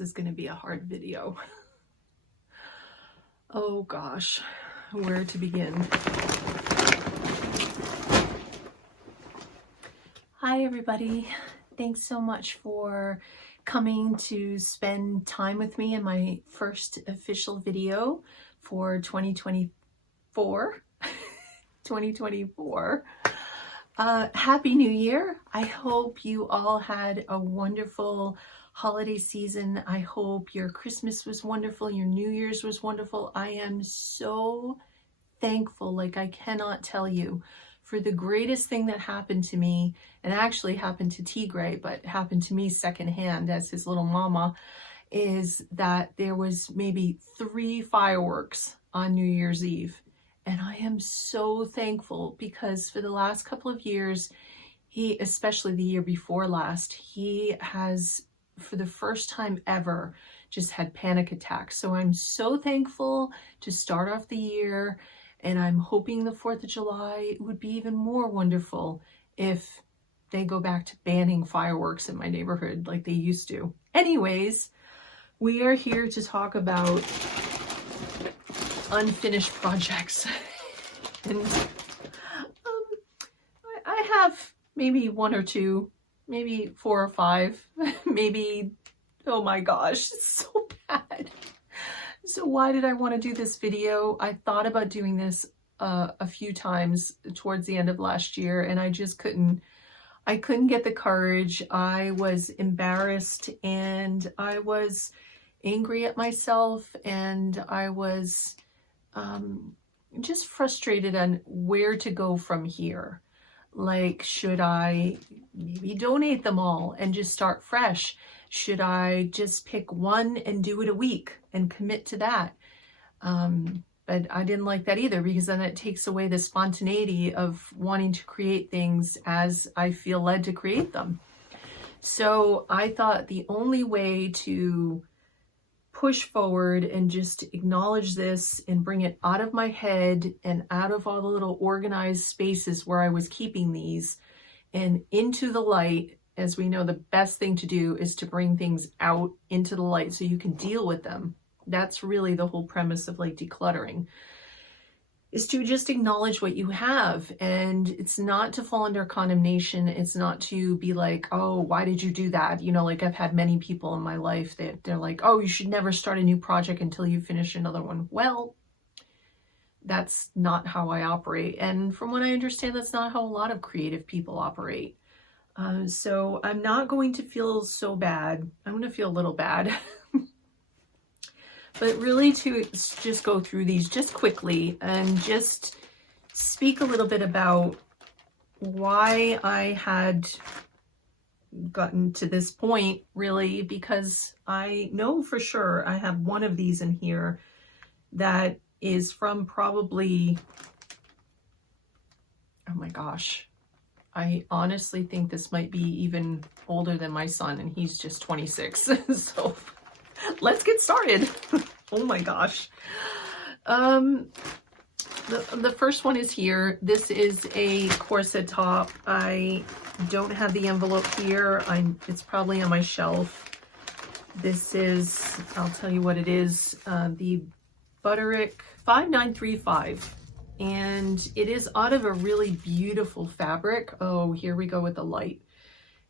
This is going to be a hard video. Oh gosh, where to begin? Hi everybody. Thanks so much for coming to spend time with me in my first official video for 2024. 2024. Happy New Year. I hope you all had a wonderful holiday season. I hope your Christmas was wonderful, your New Year's was wonderful. I am so thankful, like I cannot tell you, for the greatest thing that happened to me, and actually happened to Tigray, but happened to me secondhand as his little mama, is that there was maybe 3 fireworks on New Year's Eve. And I am so thankful because for the last couple of years, he, especially the year before last, he has, for the first time ever, just had panic attacks. So I'm so thankful to start off the year, and I'm hoping the 4th of July would be even more wonderful if they go back to banning fireworks in my neighborhood like they used to. Anyways, we are here to talk about unfinished projects. And I have maybe 1 or 2, maybe 4 or 5, maybe, oh my gosh, it's so bad. So why did I want to do this video? I thought about doing this a few times towards the end of last year, and I just couldn't get the courage. I was embarrassed, and I was angry at myself, and I was just frustrated on where to go from here. Like, should I maybe donate them all and just start fresh? Should I just pick one and do it a week and commit to that? But I didn't like that either, because then it takes away the spontaneity of wanting to create things as I feel led to create them. So I thought the only way to push forward and just acknowledge this and bring it out of my head and out of all the little organized spaces where I was keeping these and into the light. As we know, the best thing to do is to bring things out into the light so you can deal with them. That's really the whole premise of like decluttering, is to just acknowledge what you have. And it's not to fall under condemnation. It's not to be like, oh, why did you do that? You know, like I've had many people in my life that they're like, oh, you should never start a new project until you finish another one. Well, that's not how I operate. And from what I understand, that's not how a lot of creative people operate. So I'm not going to feel so bad. I'm going to feel a little bad. But really to just go through these just quickly and just speak a little bit about why I had gotten to this point, really, because I know for sure I have one of these in here that is from probably, oh my gosh, I honestly think this might be even older than my son, and he's just 26. So let's get started. Oh my gosh. The first one is here. This is a corset top. I don't have the envelope here. It's probably on my shelf. This is, I'll tell you what it is, the Butterick 5935. And it is out of a really beautiful fabric. Oh, here we go with the light.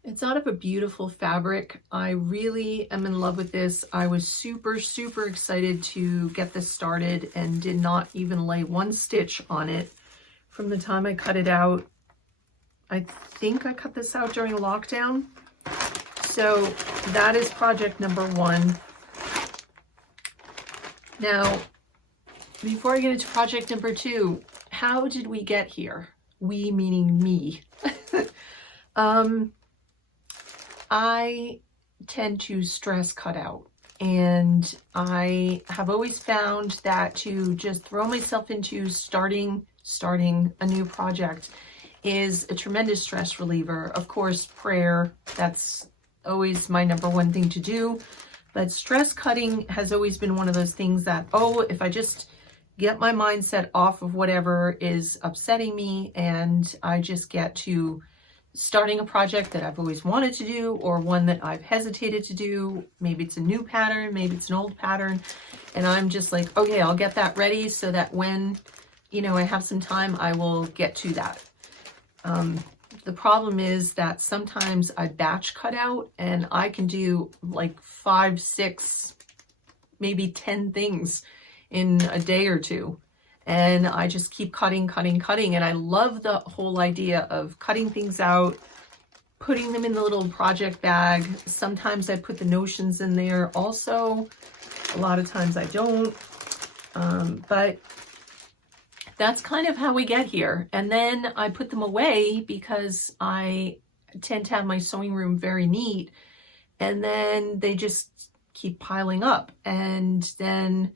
It's out of a beautiful fabric. I really am in love with this. I was super, super excited to get this started and did not even lay 1 stitch on it from the time I cut it out. I think I cut this out during lockdown. So that is project number 1. Now, before I get into project number 2, how did we get here? We meaning me. I tend to stress cut out, and I have always found that to just throw myself into starting a new project is a tremendous stress reliever. Of course, prayer, that's always my number 1 thing to do, but stress cutting has always been one of those things that, oh, if I just get my mindset off of whatever is upsetting me and I just get to starting a project that I've always wanted to do, or one that I've hesitated to do. Maybe it's a new pattern, maybe it's an old pattern, and I'm just like, okay, I'll get that ready so that when, you know, I have some time, I will get to that. The problem is that sometimes I batch cut out and I can do like 5, 6, maybe 10 things in a day or two. And I just keep cutting. And I love the whole idea of cutting things out, putting them in the little project bag. Sometimes I put the notions in there also. A lot of times I don't. But that's kind of how we get here. And then I put them away because I tend to have my sewing room very neat. And then they just keep piling up. And then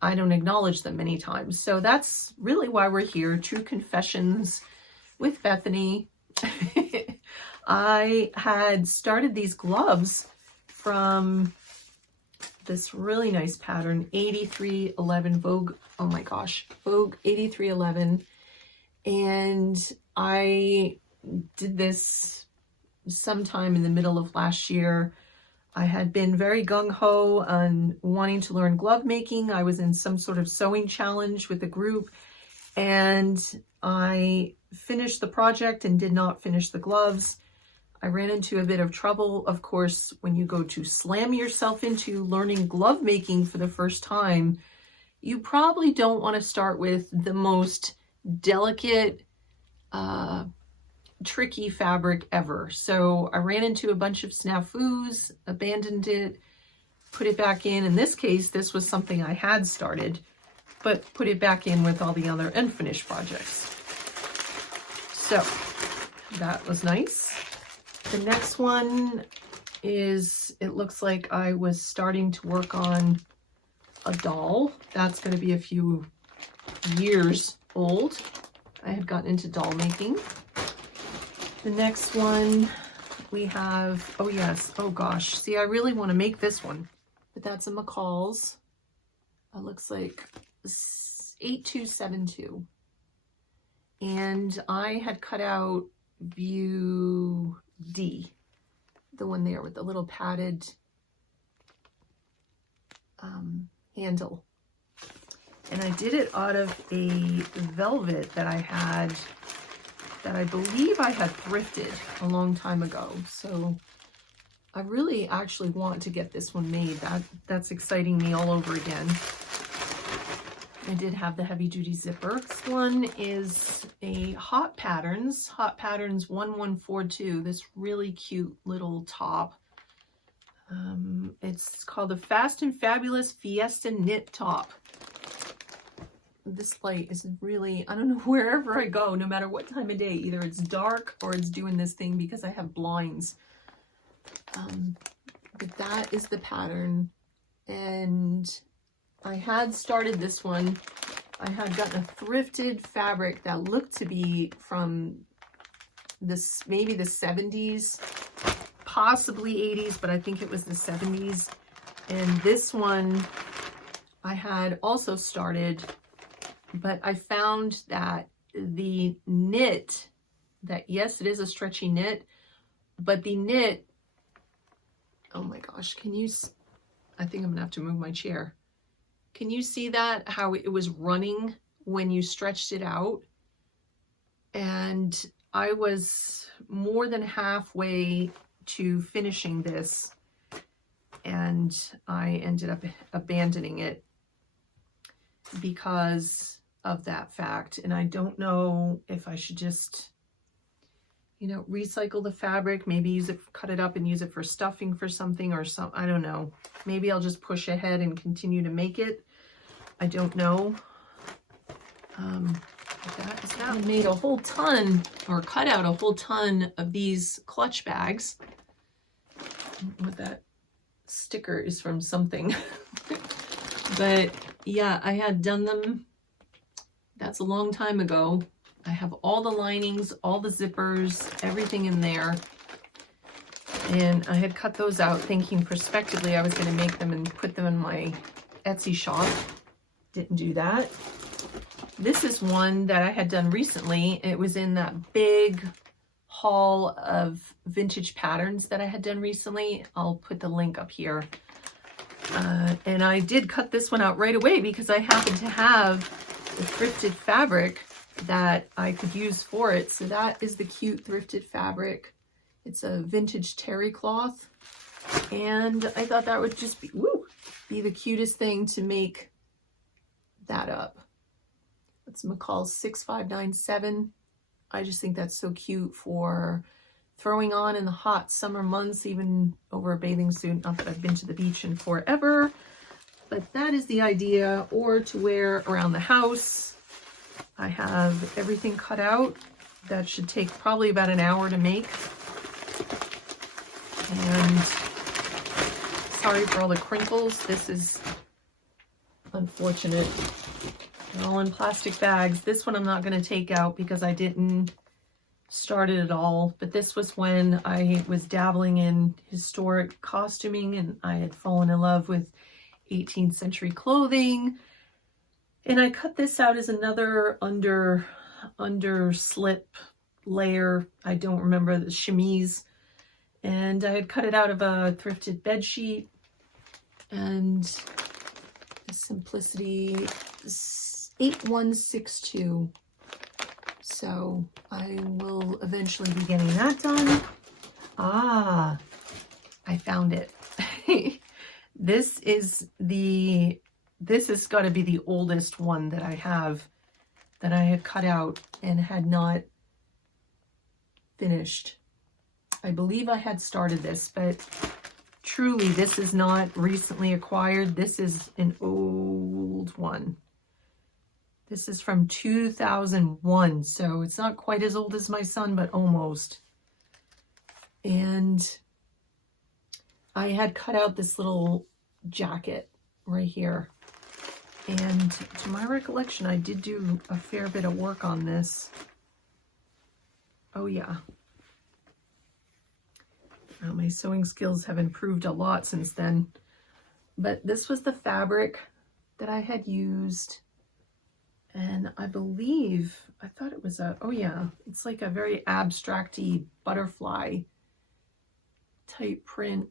I don't acknowledge them many times. So that's really why we're here. True Confessions with Bethany. I had started these gloves from this really nice pattern, 8311 Vogue. Oh my gosh, Vogue 8311. And I did this sometime in the middle of last year. I had been very gung-ho on wanting to learn glove making. I was in some sort of sewing challenge with a group, and I finished the project and did not finish the gloves. I ran into a bit of trouble. Of course, when you go to slam yourself into learning glove making for the first time, you probably don't want to start with the most delicate, tricky fabric ever. So I ran into a bunch of snafus, abandoned it, put it back in. In this case, this was something I had started, but put it back in with all the other unfinished projects. So that was nice. The next one is, it looks like I was starting to work on a doll. That's going to be a few years old. I had gotten into doll making. The next one we have, oh yes, oh gosh. See, I really want to make this one, but that's a McCall's. It looks like 8272. And I had cut out view D, the one there with the little padded handle. And I did it out of a velvet that I had, that I believe I had thrifted a long time ago. So I really actually want to get this one made. That's exciting me all over again. I did have the heavy duty zipper. This one is a Hot Patterns 1142, this really cute little top. It's called the Fast and Fabulous Fiesta Knit Top. This light is really, I don't know, wherever I go, no matter what time of day, either it's dark or it's doing this thing because I have blinds. But that is the pattern. And I had started this one. I had gotten a thrifted fabric that looked to be from this, maybe the 70s, possibly 80s, but I think it was the 70s. And this one I had also started, but I found that the knit, that yes, it is a stretchy knit, but the knit, oh my gosh, can you, I think I'm gonna have to move my chair. Can you see that, how it was running when you stretched it out? And I was more than halfway to finishing this, and I ended up abandoning it because of that fact. And I don't know if I should just, you know, recycle the fabric, maybe use it, cut it up and use it for stuffing for something or some, I don't know. Maybe I'll just push ahead and continue to make it. I don't know. That is that. I made a whole ton, or cut out a whole ton of these clutch bags. I don't know what that sticker is from, something. But yeah, I had done them. That's a long time ago. I have all the linings, all the zippers, everything in there. And I had cut those out thinking prospectively I was going to make them and put them in my Etsy shop. Didn't do that. This is one that I had done recently. It was in that big haul of vintage patterns that I had done recently. I'll put the link up here. And I did cut this one out right away because I happen to have the thrifted fabric that I could use for it. So that is the cute thrifted fabric. It's a vintage terry cloth. And I thought that would just be, be the cutest thing to make that up. It's McCall's 6597. I just think that's so cute for throwing on in the hot summer months, even over a bathing suit. Not that I've been to the beach in forever, but that is the idea. Or to wear around the house. I have everything cut out. That should take probably about an hour to make. And sorry for all the crinkles. This is unfortunate. They're all in plastic bags. This one I'm not going to take out because I didn't start it at all. But this was when I was dabbling in historic costuming and I had fallen in love with 18th century clothing. And I cut this out as another under slip layer. I don't remember, the chemise. And I had cut it out of a thrifted bed sheet. And the Simplicity 8162. So I will eventually be getting that done. Ah, I found it. This has got to be the oldest one that I have, that I had cut out and had not finished. I believe I had started this, but truly this is not recently acquired. This is an old one. This is from 2001, so it's not quite as old as my son, but almost. And I had cut out this little jacket right here. And to my recollection, I did do a fair bit of work on this. Oh yeah. My sewing skills have improved a lot since then. But this was the fabric that I had used. And I believe, I thought it was oh yeah, it's like a very abstract-y butterfly type print.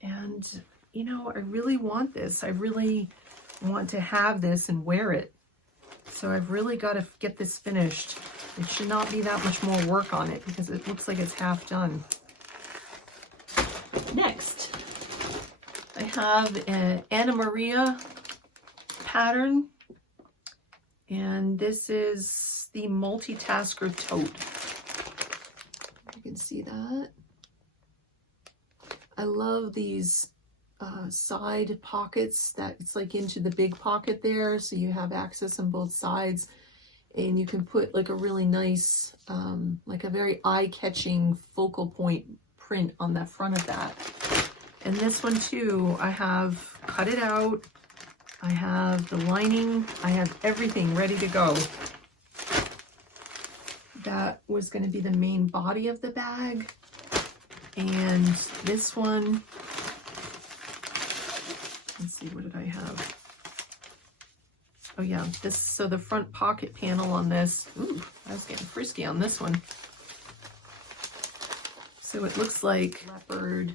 And, you know, I really want this. I really want to have this and wear it. So I've really got to get this finished. It should not be that much more work on it because it looks like it's half done. Next, I have an Anna Maria pattern. And this is the multitasker tote. You can see that. I love these side pockets that it's like into the big pocket there. So you have access on both sides and you can put like a really nice, like a very eye-catching focal point print on the front of that. And this one too, I have cut it out. I have the lining, I have everything ready to go. That was going to be the main body of the bag. And this one, let's see, what did I have? Oh yeah, this, so the front pocket panel on this, ooh, I was getting frisky on this one. So it looks like leopard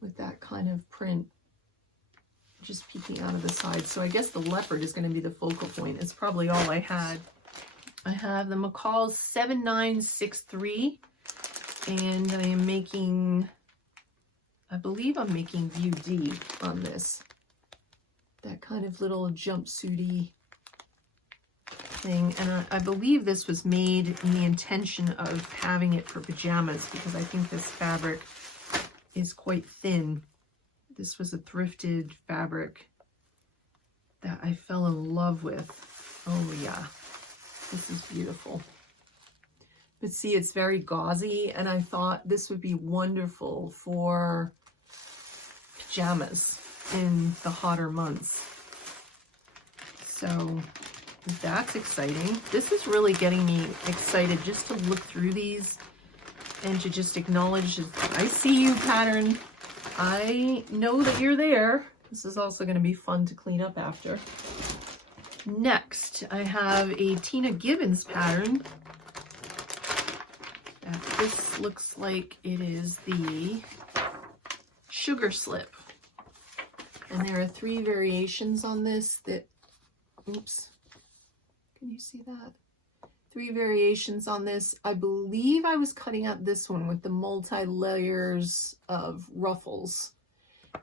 with that kind of print just peeking out of the side. So I guess the leopard is going to be the focal point. It's probably all I had. I have the McCall's 7963 and I am making, I believe I'm making view D on this. That kind of little jumpsuity thing. And I believe this was made in the intention of having it for pajamas because I think this fabric is quite thin. This was a thrifted fabric that I fell in love with. Oh yeah, this is beautiful. But see, it's very gauzy and I thought this would be wonderful for pajamas in the hotter months. So that's exciting. This is really getting me excited just to look through these and to just acknowledge, I see you pattern. I know that you're there. This is also going to be fun to clean up after. Next, I have a Tina Gibbons pattern. This looks like it is the sugar slip. And there are 3 variations on this that, oops, can you see that? 3 variations on this. I believe I was cutting out this one with the multi-layers of ruffles.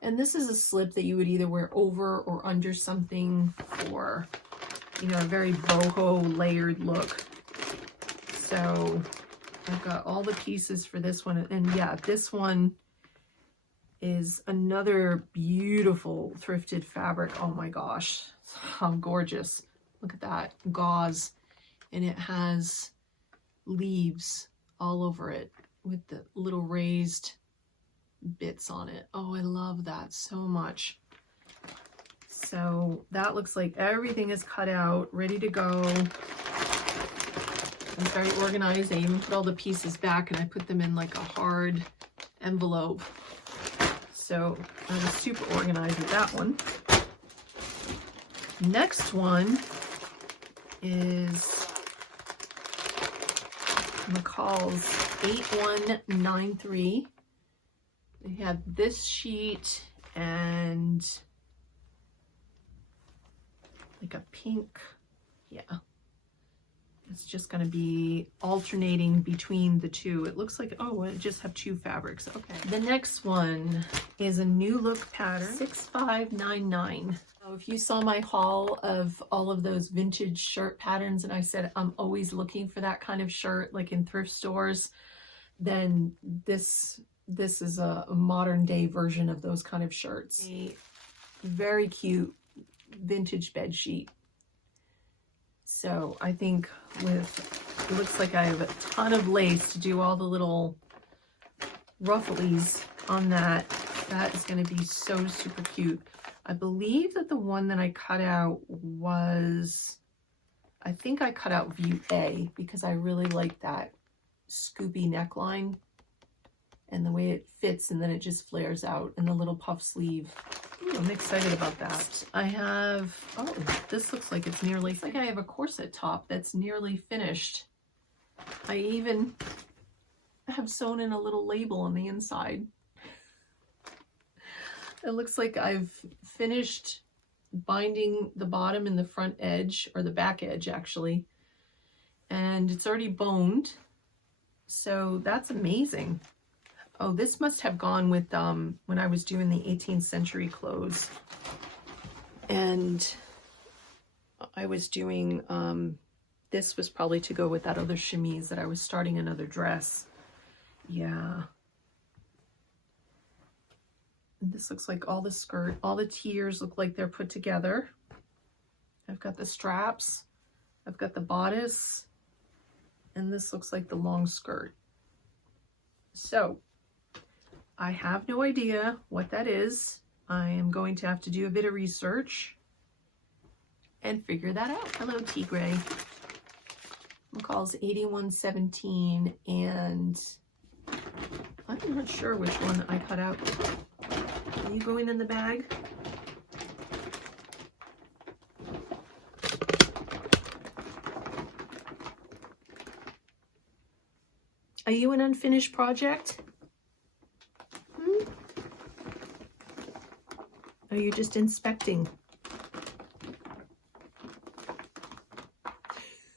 And this is a slip that you would either wear over or under something for, you know, a very boho layered look. So I've got all the pieces for this one. And yeah, this one is another beautiful thrifted fabric. Oh my gosh, how gorgeous. Look at that gauze. And it has leaves all over it with the little raised bits on it. Oh, I love that so much. So that looks like everything is cut out, ready to go. I'm very organized. I even put all the pieces back and I put them in like a hard envelope. So I was super organized with that one. Next one is McCall's 8193. They have this sheet and like a pink, yeah. It's just going to be alternating between the two. It looks like, oh, I just have 2 fabrics. Okay. The next one is a new look pattern, 6599. So if you saw my haul of all of those vintage shirt patterns and I said I'm always looking for that kind of shirt like in thrift stores, then this is a modern day version of those kind of shirts. A very cute vintage bed sheet. So I think with, it looks like I have a ton of lace to do all the little rufflies on that. That is going to be so super cute. I believe that the one that I cut out was, I think I cut out view A because I really like that scoopy neckline and the way it fits, and then it just flares out in the little puff sleeve. Ooh, I'm excited about that. I have, oh, this looks like it's nearly, it's like I have a corset top that's nearly finished. I even have sewn in a little label on the inside. It looks like I've finished binding the bottom and the front edge, or the back edge actually, and it's already boned. So that's amazing. Oh, this must have gone with when I was doing the 18th century clothes. And I was doing, this was probably to go with that other chemise that I was starting another dress. Yeah. And this looks like all the skirt, all the tiers look like they're put together. I've got the straps, I've got the bodice, and this looks like the long skirt. So I have no idea what that is. I am going to have to do a bit of research and figure that out. Hello, Tigray. McCall's 8117, and I'm not sure which one I cut out. Are you going in the bag? Are you an unfinished project? Are you just inspecting?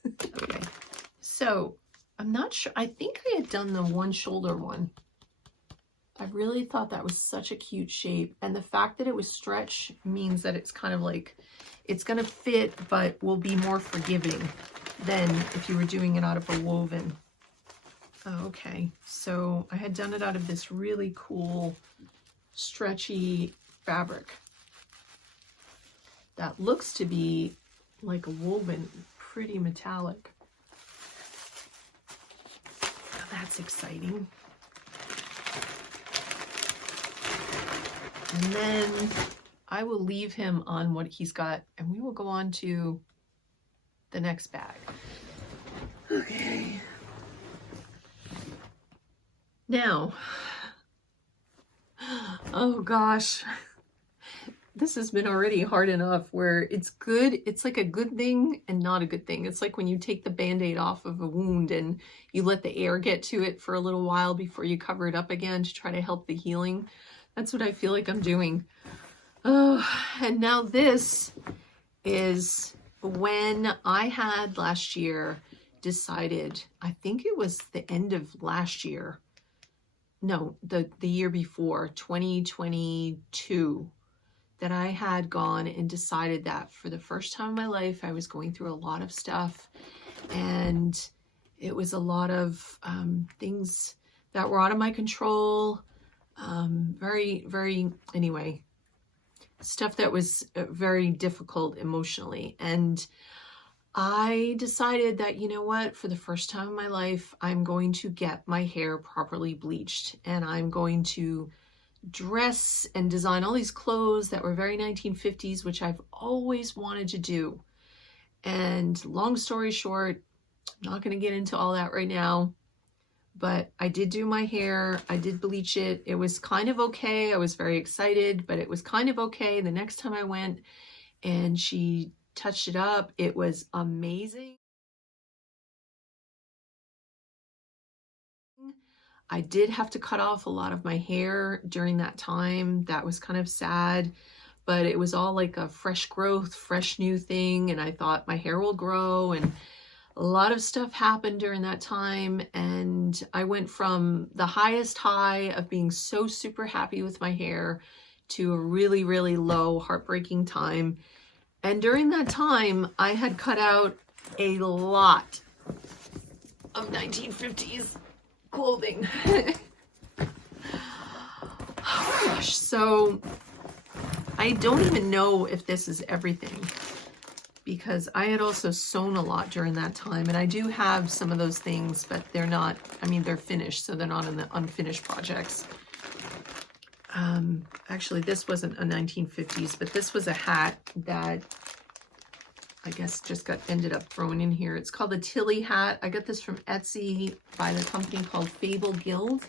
Okay, so I'm not sure. I think I had done the one shoulder one. I really thought that was such a cute shape. And the fact that it was stretch means that it's kind of like, it's going to fit, but will be more forgiving than if you were doing it out of a woven. Okay, so I had done it out of this really cool stretchy fabric that looks to be like a woven, pretty metallic. Now that's exciting. And then I will leave him on what he's got, and we will go on to the next bag. Okay. Now, oh gosh, this has been already hard enough where it's good. It's like a good thing and not a good thing. It's like when you take the Band-Aid off of a wound and you let the air get to it for a little while before you cover it up again to try to help the healing. That's what I feel like I'm doing. Oh, and now this is when I had last year decided, I think it was the end of last year. No, the year before, 2022, that I had gone and decided that for the first time in my life, I was going through a lot of stuff, and it was a lot of things that were out of my control. Anyway, stuff that was very difficult emotionally. And I decided that, you know what, for the first time in my life, I'm going to get my hair properly bleached, and I'm going to dress and design all these clothes that were very 1950s, which I've always wanted to do. And long story short, I'm not going to get into all that right now, but I did do my hair. I did bleach it. It was kind of okay. I was very excited, but it was kind of okay. The next time I went and she touched it up, it was amazing. I did have to cut off a lot of my hair during that time. That was kind of sad, but it was all like a fresh growth, fresh new thing. And I thought my hair will grow, and a lot of stuff happened during that time. And I went from the highest high of being so super happy with my hair to a really, really low, heartbreaking time. And during that time, I had cut out a lot of 1950s clothing. Oh gosh, so I don't even know if this is everything, because I had also sewn a lot during that time, and I do have some of those things, but they're not, I mean, they're finished, so they're not in the unfinished projects. Actually, this wasn't a 1950s, but this was a hat that I guess just ended up thrown in here. It's called a Tilly hat. I got this from Etsy by the company called Fable Guild.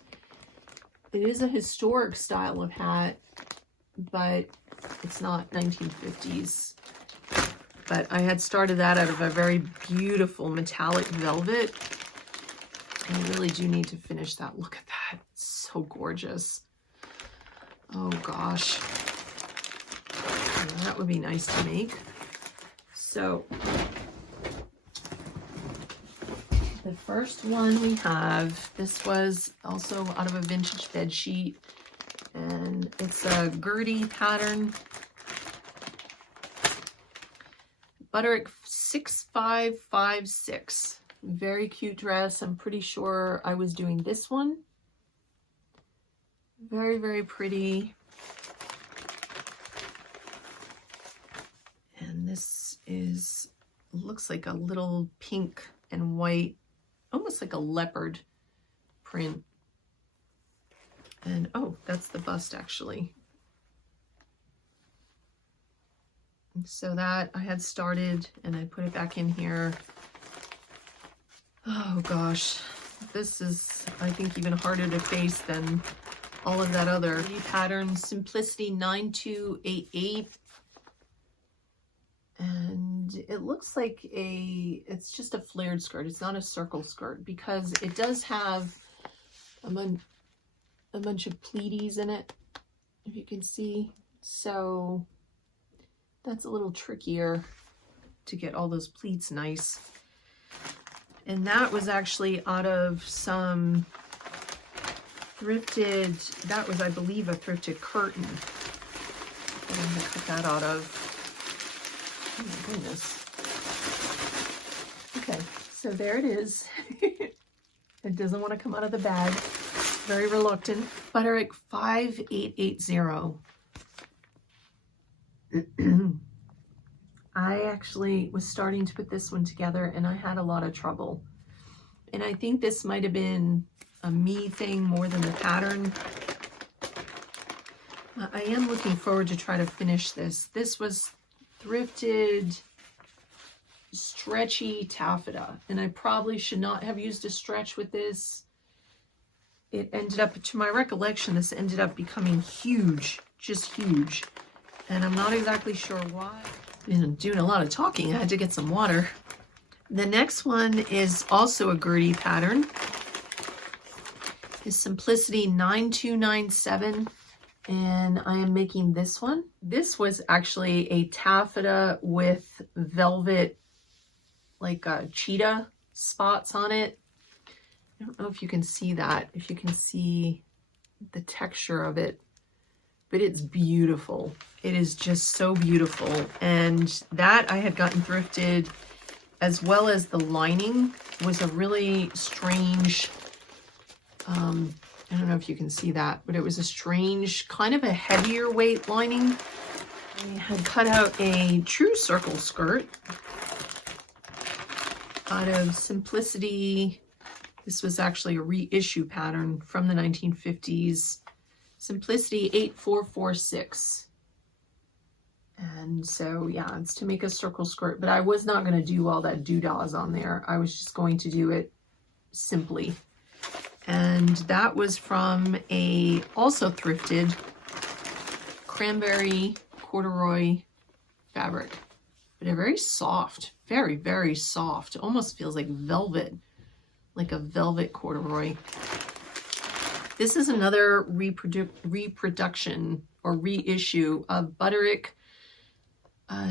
It is a historic style of hat, but it's not 1950s. But I had started that out of a very beautiful metallic velvet. And I really do need to finish that. Look at that. It's so gorgeous. Oh gosh. Yeah, that would be nice to make. So the first one we have, this was also out of a vintage bed sheet, and it's a Gertie pattern. Butterick 6556. Very cute dress. I'm pretty sure I was doing this one. Very, very pretty. And this is, looks like a little pink and white, almost like a leopard print. And oh, that's the bust actually. So that I had started, and I put it back in here. Oh gosh, this is, I think, even harder to face than all of that other pattern. Simplicity 9288. And it looks like it's just a flared skirt. It's not a circle skirt, because it does have a bunch of pleaties in it, if you can see. So that's a little trickier to get all those pleats nice. And that was actually out of some thrifted, that was, I believe, a thrifted curtain that I'm going to cut that out of. Oh my goodness. Okay, so there it is. It doesn't want to come out of the bag. Very reluctant. Butterick 5880. I actually was starting to put this one together, and I had a lot of trouble. And I think this might have been a me thing more than the pattern. I am looking forward to try to finish this. This was thrifted stretchy taffeta, and I probably should not have used a stretch with this. It ended up, to my recollection, this ended up becoming huge, just huge. and I'm not exactly sure why. I'm doing a lot of talking. I had to get some water. The next one is also a Gertie pattern. It's Simplicity 9297, and I am making this one. This was actually a taffeta with velvet, like cheetah spots on it. I don't know if you can see that, if you can see the texture of it, but it's beautiful. It is just so beautiful. And that I had gotten thrifted, as well as the lining was a really strange, I don't know if you can see that, but it was a strange, kind of a heavier weight lining. I had cut out a true circle skirt out of Simplicity. This was actually a reissue pattern from the 1950s. Simplicity 8446. And so, yeah, it's to make a circle skirt, but I was not going to do all that doodahs on there. I was just going to do it simply. And that was from a also thrifted cranberry corduroy fabric, but a very soft, very, very soft. Almost feels like velvet, like a velvet corduroy. This is another reproduction or reissue of Butterick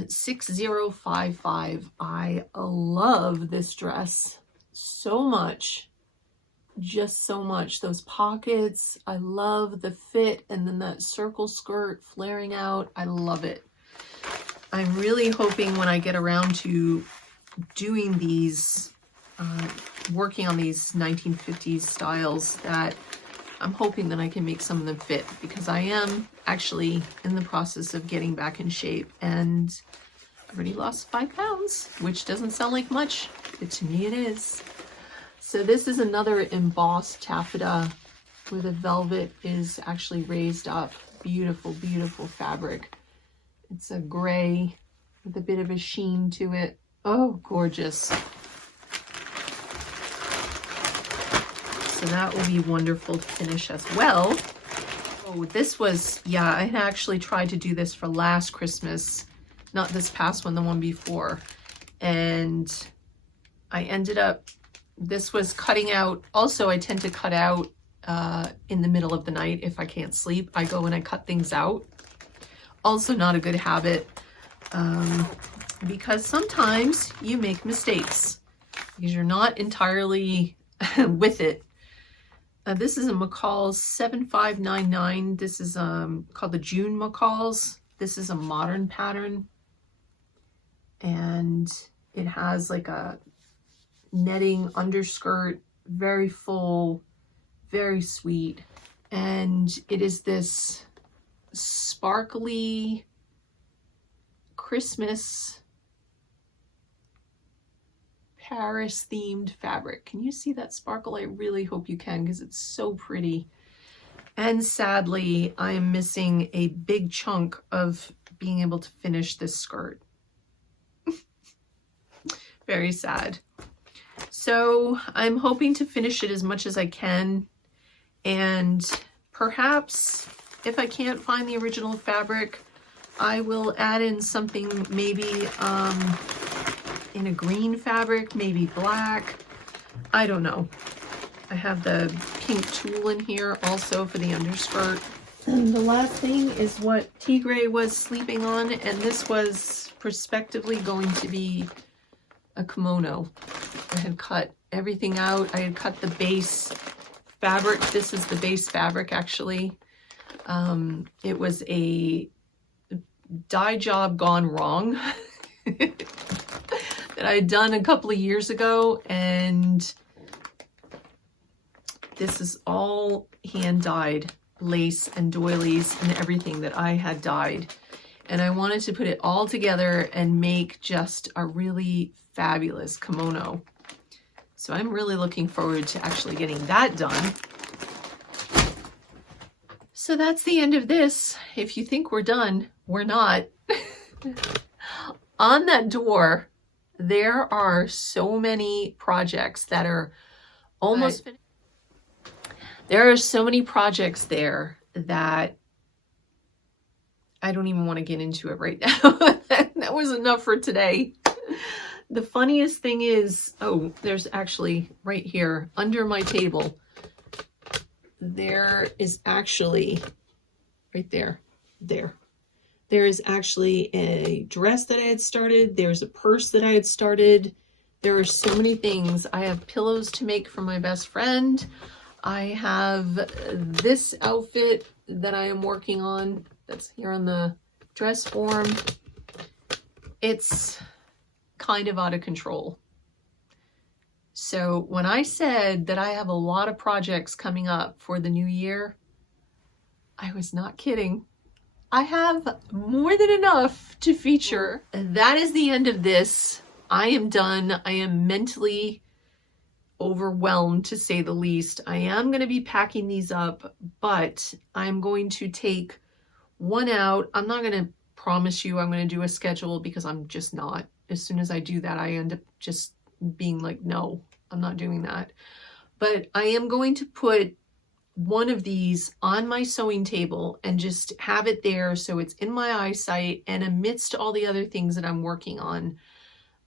6055. I love this dress so much, just so much. Those pockets, I love the fit, and then that circle skirt flaring out. I love it. I'm really hoping when I get around to doing these, working on these 1950s styles, that I'm hoping that I can make some of them fit, because I am actually in the process of getting back in shape, and I've already lost 5 pounds, which doesn't sound like much, but to me it is. So this is another embossed taffeta where the velvet is actually raised up. Beautiful, beautiful fabric. It's a gray with a bit of a sheen to it. Oh, gorgeous. So that will be wonderful to finish as well. Oh, this was, yeah, I had actually tried to do this for last Christmas, not this past one, the one before. And I ended up, this was cutting out. Also, I tend to cut out in the middle of the night if I can't sleep. I go and I cut things out. Also not a good habit, because sometimes you make mistakes because you're not entirely with it. This is a McCall's 7599. This is called the June McCall's. This is a modern pattern, and it has like a netting underskirt, very full, very sweet, and it is this sparkly Christmas Paris themed fabric. Can you see that sparkle? I really hope you can, because it's so pretty. And sadly, I am missing a big chunk of being able to finish this skirt. Very sad. So I'm hoping to finish it as much as I can, and perhaps if I can't find the original fabric, I will add in something maybe in a green fabric, maybe black. I don't know. I have the pink tulle in here also for the underskirt. And the last thing is what Tigre was sleeping on, and this was prospectively going to be a kimono. I had cut everything out. I had cut the base fabric. This is the base fabric, actually. It was a dye job gone wrong that I had done a couple of years ago, and this is all hand dyed lace and doilies and everything that I had dyed, and I wanted to put it all together and make just a really fabulous kimono. So I'm really looking forward to actually getting that done. So that's the end of this. If you think we're done, we're not. On that door, there are so many projects that are almost finished. There are so many projects there that I don't even want to get into it right now. That was enough for today. The funniest thing is, oh, there's actually right here under my table, there is actually right there, there is actually a dress that I had started. There's a purse that I had started. There are so many things. I have pillows to make for my best friend. I have this outfit that I am working on that's here on the dress form. It's kind of out of control. So when I said that I have a lot of projects coming up for the new year, I was not kidding. I have more than enough to feature. That is the end of this. I am done. I am mentally overwhelmed, to say the least. I am going to be packing these up, but I'm going to take one out. I'm not going to promise you I'm going to do a schedule, because I'm just not. As soon as I do that, I end up just being like, no, I'm not doing that. But I am going to put one of these on my sewing table and just have it there so it's in my eyesight, and amidst all the other things that I'm working on,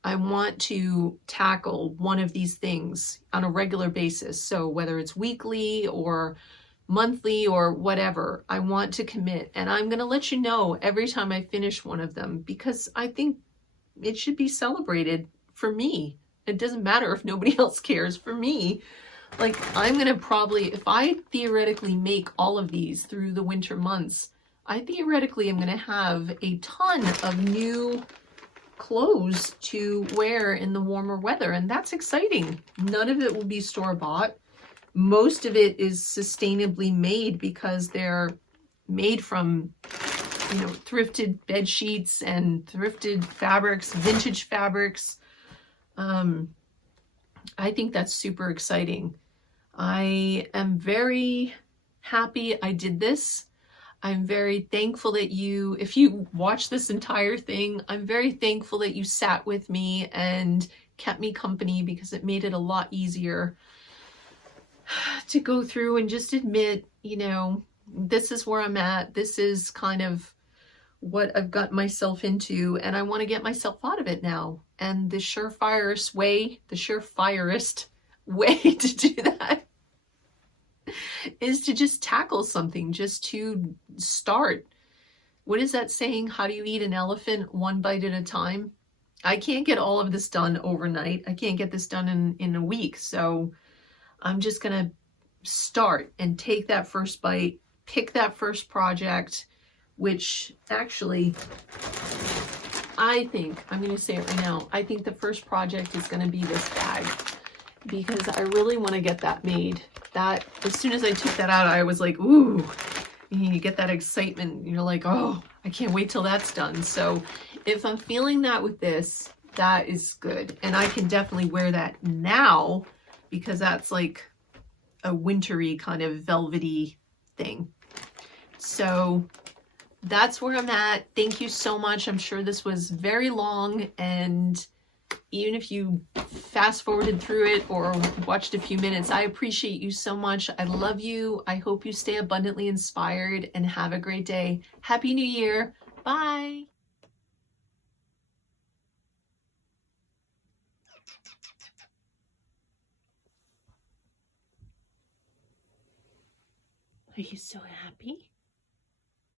I want to tackle one of these things on a regular basis. So whether it's weekly or monthly or whatever, I want to commit, and I'm going to let you know every time I finish one of them, because I think it should be celebrated for me. It doesn't matter if nobody else cares. For me, like, I'm going to probably, if I theoretically make all of these through the winter months, I theoretically am going to have a ton of new clothes to wear in the warmer weather, and that's exciting. None of it will be store-bought. Most of it is sustainably made, because they're made from, you know, thrifted bed sheets and thrifted fabrics, vintage fabrics. I think that's super exciting. I am very happy I did this. I'm very thankful that you, if you watch this entire thing, I'm very thankful that you sat with me and kept me company, because it made it a lot easier to go through and just admit, you know, this is where I'm at. This is kind of what I've got myself into, and I want to get myself out of it now. And the surefirest way to do that is to just tackle something, just to start. What is that saying? How do you eat an elephant? One bite at a time. I can't get all of this done overnight. I can't get this done in a week. So I'm just going to start and take that first bite, pick that first project, which actually, I think, I'm going to say it right now, I think the first project is going to be this bag, because I really want to get that made. That, as soon as I took that out, I was like, ooh, you get that excitement. You're like, oh, I can't wait till that's done. So if I'm feeling that with this, that is good. And I can definitely wear that now, because that's like a wintry kind of velvety thing. So that's where I'm at. Thank you so much. I'm sure this was very long, and even if you fast forwarded through it or watched a few minutes, I appreciate you so much. I love you. I hope you stay abundantly inspired and have a great day. Happy New Year. Bye. Are you so happy?